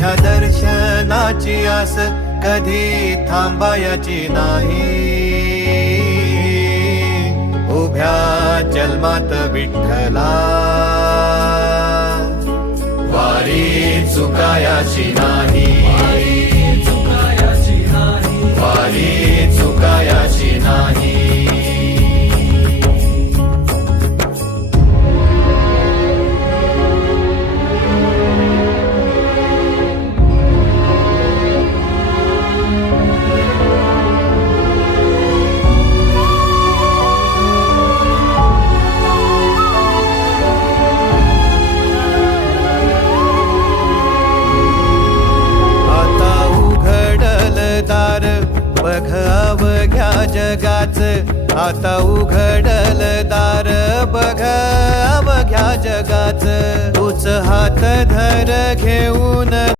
तुझ्या दर्शनाची आस कधी थांबायची नाही. उभ्या जन्मात विठ्ठला वारी चुकायाची नाही. वारी चुकायाची नाही. बघ अवघ्या जगाच, आता उघडल दार बघ अवघ्या जगाच. तूच हात धर घेऊन